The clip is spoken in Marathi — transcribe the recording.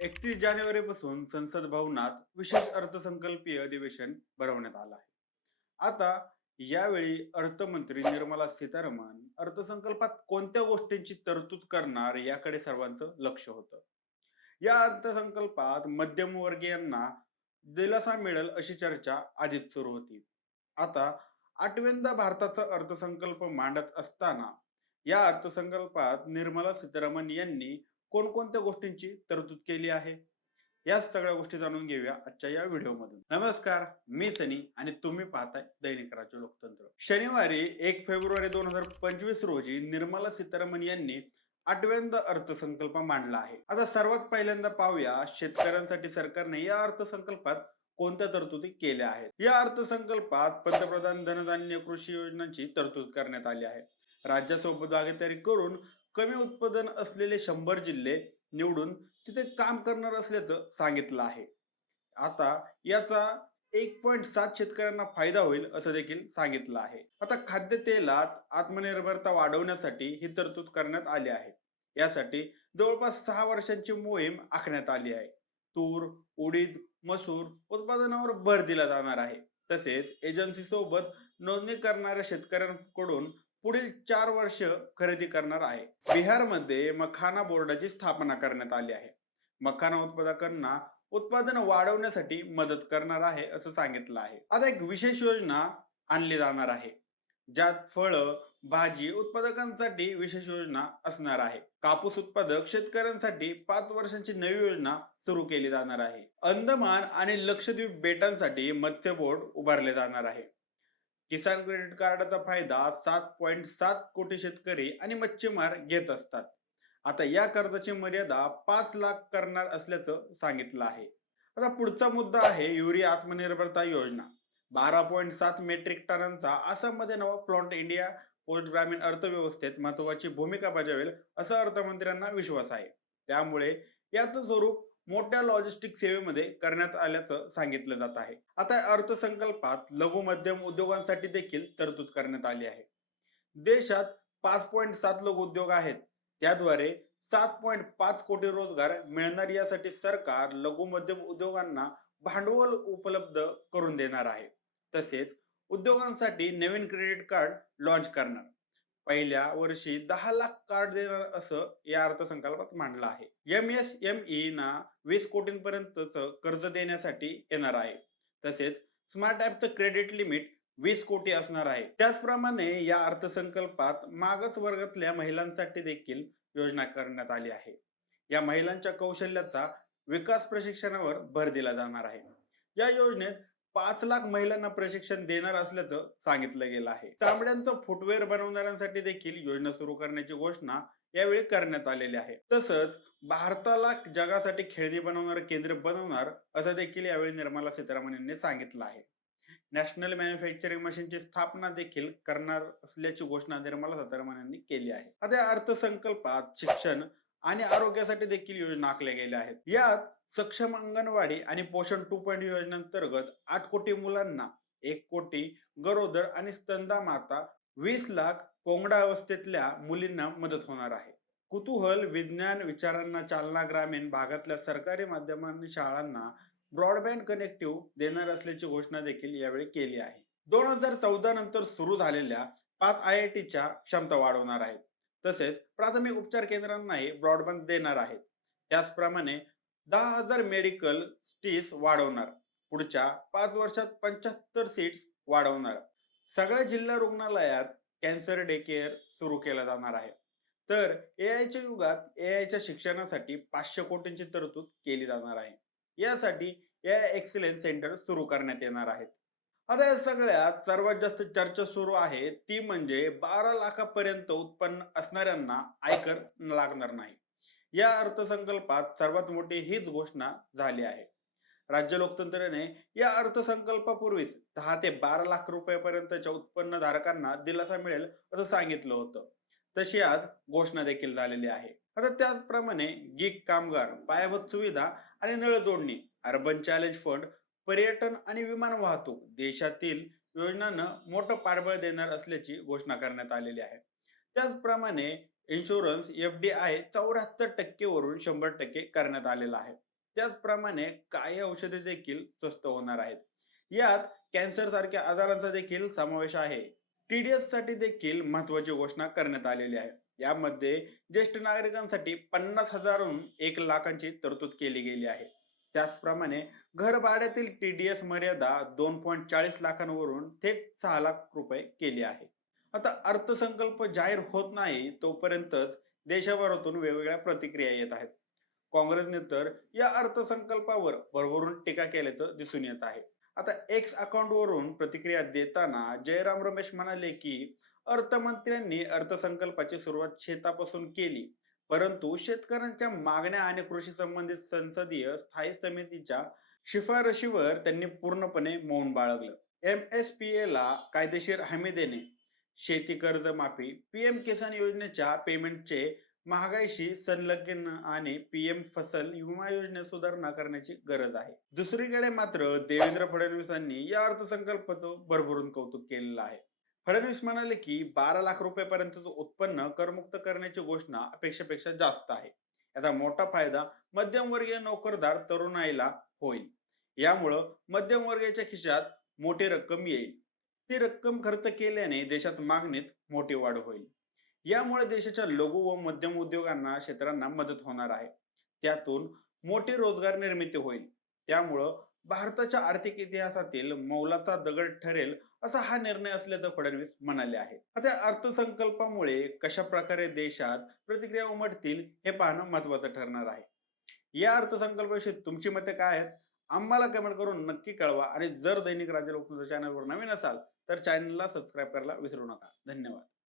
31 जानेवारीपासून संसद भवनात विशेष अर्थसंकल्पीय अधिवेशन भरवण्यात आलं आहे. आता यावेळी अर्थमंत्री निर्मला सीतारामन अर्थसंकल्पात कोणत्या गोष्टींची तरतूद करणार याकडे सर्वांचं लक्ष होतं. या अर्थसंकल्पात मध्यमवर्गीयांना दिलासा मिळेल अशी चर्चा आधीच सुरू होती. आता आठव्यांदा भारताचा अर्थसंकल्प मांडत असताना या अर्थसंकल्पात निर्मला सीतारामन यांनी कोणकोणत्या गोष्टींची तरतूद केली आहे, या सगळ्या गोष्टी जाणून घेऊया आजच्या या व्हिडिओमधून. नमस्कार, मी सनी आणि तुम्ही पाहताय दैनिक राज्य लोकतंत्र. शनिवारी 1 फेब्रुवारी 2025 रोजी निर्मला सीतारामन यांनी आठव्यांदा अर्थसंकल्प मांडला आहे. आता सर्वात पहिल्यांदा पाहूया शेतकऱ्यांसाठी सरकारने या अर्थसंकल्पात कोणत्या तरतुदी केल्या आहेत. या अर्थसंकल्पात पंतप्रधान धनधान्य कृषी योजनांची तरतूद करण्यात आली आहे. राज्यासोबत भागीदारी करून कमी उत्पादन असलेले 100 जिल्हे निवडून तिथे काम करणार असल्याचं सांगितलं आहे. आता याचा 1.7 शेतकऱ्यांना फायदा होईल असं देखील सांगितलं आहे. आता खाद्यतेलात आत्मनिर्भरता वाढवण्यासाठी ही तरतूद करण्यात आली आहे. यासाठी जवळपास 6 वर्षांची मोहीम आखण्यात आली आहे. तूर, उडीद, मसूर उत्पादनावर भर दिला जाणार आहे. तसेच एजन्सी सोबत नोंदणी करणाऱ्या शेतकऱ्यांकडून पुढील 4 वर्ष खरेदी करणार आहे. बिहारमध्ये मखाना बोर्डाची स्थापना करण्यात आली आहे. मखाना उत्पादकांना उत्पादन वाढवण्यासाठी मदत करणार आहे असं सांगितलं आहे. आता एक विशेष योजना आणली जाणार आहे, ज्यात फळं, भाजी उत्पादकांसाठी विशेष योजना असणार आहे. कापूस उत्पादक शेतकऱ्यांसाठी 5 वर्षांची नवी योजना सुरू केली जाणार आहे. अंदमान आणि लक्षद्वीप बेटांसाठी मत्स्य बोर्ड उभारले जाणार आहे. किसान क्रेडिट कार्डाचा फायदा 7.7 कोटी शेतकरी आणि मच्छीमार घेत असतात. आता या कर्जाची मर्यादा 5 लाख करणार असल्याचं सांगितलं आहे. आता पुढचा मुद्दा आहे युरिया आत्मनिर्भरता योजना. 12.7 मेट्रिक टनांचा आसाममध्ये नवा प्लांट इंडिया पोस्ट ग्रामीण अर्थव्यवस्थेत महत्वाची भूमिका बजावेल असा अर्थमंत्र्यांना विश्वास आहे. त्यामुळे याचं स्वरूप मोठ्या लॉजिस्टिक सेवेमध्ये करण्यात आल्याचं सांगितलं जात आहे. आता अर्थसंकल्पात लघु मध्यम उद्योगांसाठी देखील तरतूद करण्यात आली आहे. देशात 5.7 लघु उद्योग आहेत. त्याद्वारे 7.5 कोटी रोजगार मिळणार. यासाठी सरकार लघु मध्यम उद्योगांना भांडवल उपलब्ध करून देणार आहे. तसेच उद्योगांसाठी नवीन क्रेडिट कार्ड लॉन्च करणार. पहिल्या वर्षी 10 लाख कार्ड देणार असं या अर्थसंकल्पात मांडलं आहे. MSME ना 20 कोटींपर्यंतचं कर्ज देण्यासाठी येणार आहे. तसेच स्मार्ट ॲपचं क्रेडिट लिमिट 20 कोटी असणार आहे. त्याचप्रमाणे या अर्थसंकल्पात मागास वर्गातल्या महिलांसाठी देखील योजना करण्यात आली आहे. या महिलांच्या कौशल्याचा विकास प्रशिक्षणावर भर दिला जाणार आहे. या योजनेत 5 लाख महिलांना प्रशिक्षण देणार असल्याचं सांगितलं गेलं आहे. चामड्यांचं फुटवेअर बनवणाऱ्यांसाठी देखील योजना सुरू करण्याची घोषणा यावेळी करण्यात आलेली आहे. तसंच भारताला जगासाठी खेळणी बनवणारं केंद्र बनवणार असं देखील यावेळी निर्मला सीतारामन यांनी सांगितलं आहे. नॅशनल मॅन्युफॅक्चरिंग मशीनची स्थापना देखील करणार असल्याची घोषणा निर्मला सीतारामन यांनी केली आहे. आता या अर्थसंकल्पात शिक्षण आणि आरोग्यासाठी देखील योजना आखल्या गेल्या आहेत. यात सक्षम अंगणवाडी आणि पोषण 2.0 योजनेअंतर्गत 8 कोटी मुलांना, 1 कोटी गरोदर आणि स्तनदा माता, 20 लाख कोंगडा अवस्थेतल्या मुलींना मदत होणार आहे. कुतूहल विज्ञान विचारांना चालना ग्रामीण भागातल्या सरकारी माध्यमांनी शाळांना ब्रॉडबँड कनेक्टिव्ह देणार असल्याची घोषणा देखील यावेळी केली आहे. 2014 नंतर सुरू झालेल्या 5 IITच्या क्षमता वाढवणार आहेत. तसेच प्राथमिक उपचार केंद्रांनाही ब्रॉडबँड देणार आहेत. त्याचप्रमाणे 10,000 मेडिकल सीट्स वाढवणार. पुढच्या 5 वर्षात 75 सीट्स वाढवणार. सगळ्या जिल्हा रुग्णालयात कॅन्सर डे केअर सुरू केला जाणार आहे. तर AIच्या युगात AIच्या शिक्षणासाठी 500 कोटींची तरतूद केली जाणार आहे. यासाठी AI एक्सलन्स सेंटर सुरू करण्यात येणार आहेत. आता या सगळ्यात सर्वात जास्त चर्चा सुरू आहे ती म्हणजे 12 लाखापर्यंत उत्पन्न असणाऱ्यांना आयकर लागणार नाही. या अर्थसंकल्पात सर्वात मोठी हीच घोषणा झाली आहे. राज्य लोकतंत्राने या अर्थसंकल्पापूर्वीच 10 ते 12 लाख रुपयापर्यंतच्या उत्पन्नधारकांना दिलासा मिळेल असं सांगितलं होतं. तशी आज घोषणा देखील झालेली आहे. आता त्याचप्रमाणे गिग कामगार, पायाभूत सुविधा आणि नळ जोडणी, अर्बन चॅलेंज फंड, पर्यटन आणि विमान वाहतूक देशातील योजनांना मोठं पाठबळ देणार असल्याची घोषणा करण्यात आलेली आहे. त्याचप्रमाणे इन्शुरन्स FDI 74% वरून 100% करण्यात आलेला आहे. त्याचप्रमाणे काही औषधे देखील स्वस्त होणार आहेत. यात कॅन्सर सारख्या आजारांचा देखील समावेश आहे. TDS साठी देखील महत्त्वाची घोषणा करण्यात आलेली आहे. यामध्ये ज्येष्ठ नागरिकांसाठी 50,000हून 1,00,000ची तरतूद केली गेली आहे. त्याचप्रमाणे घर भाड्यातील TDS मर्यादा 2.40 लाखांवरून थेट 6 लाख रुपये केली आहे. आता अर्थसंकल्प जाहीर होत नाही तोपर्यंतच देशभरातून वेगवेगळ्या प्रतिक्रिया येत आहेत. काँग्रेसने तर या अर्थसंकल्पावर भरभरून टीका केल्याचं दिसून येत आहे. आता एक्स अकाउंटवरून प्रतिक्रिया देताना जयराम रमेश म्हणाले की अर्थमंत्र्यांनी अर्थसंकल्पाची सुरुवात शेतापासून केली, परंतु शेतकऱ्यांच्या मागण्या आणि कृषी संबंधित संसदीय स्थायी समितीच्या शिफारशीवर त्यांनी पूर्णपणे मौन बाळगलं. MSPA ला कायदेशीर हमी देणे, शेती कर्ज माफी, PM किसान योजनेच्या पेमेंटचे महागाईशी संलग्न आणि PM फसल विमा योजनेत सुधारणा करण्याची गरज आहे. दुसरीकडे मात्र देवेंद्र फडणवीसांनी या अर्थसंकल्पाचं भरभरून कौतुक केलेलं आहे. फडणवीस म्हणाले की 12 लाख रुपयापर्यंतचं उत्पन्न करमुक्त करण्याची घोषणा अपेक्षेपेक्षा जास्त आहे. याचा मोठा फायदा मध्यमवर्गीय नोकरदार तरुणाईला होईल. यामुळं मध्यमवर्गीयाच्या खिशात मोठी रक्कम येईल. ती रक्कम खर्च केल्याने देशात मागणीत मोठी वाढ होईल. यामुळे देशाच्या लघु व मध्यम उद्योगांना क्षेत्रांना मदत होणार आहे. त्यातून मोठी रोजगार निर्मिती होईल. त्यामुळं भारताच्या आर्थिक इतिहासातील मौलाचा दगड ठरेल असा हा निर्णय असल्याचं फडणवीस म्हणाले आहे. आता या अर्थसंकल्पामुळे कशा प्रकारे देशात प्रतिक्रिया उमटतील हे पाहणं महत्वाचं ठरणार आहे. या अर्थसंकल्पाविषयी तुमची मते काय आहेत? आम्हाला कमेंट करून नक्की कळवा आणि जर दैनिक राज्य लोकमत चॅनलवर नवीन असाल तर चॅनलला सबस्क्राईब करायला विसरू नका. धन्यवाद.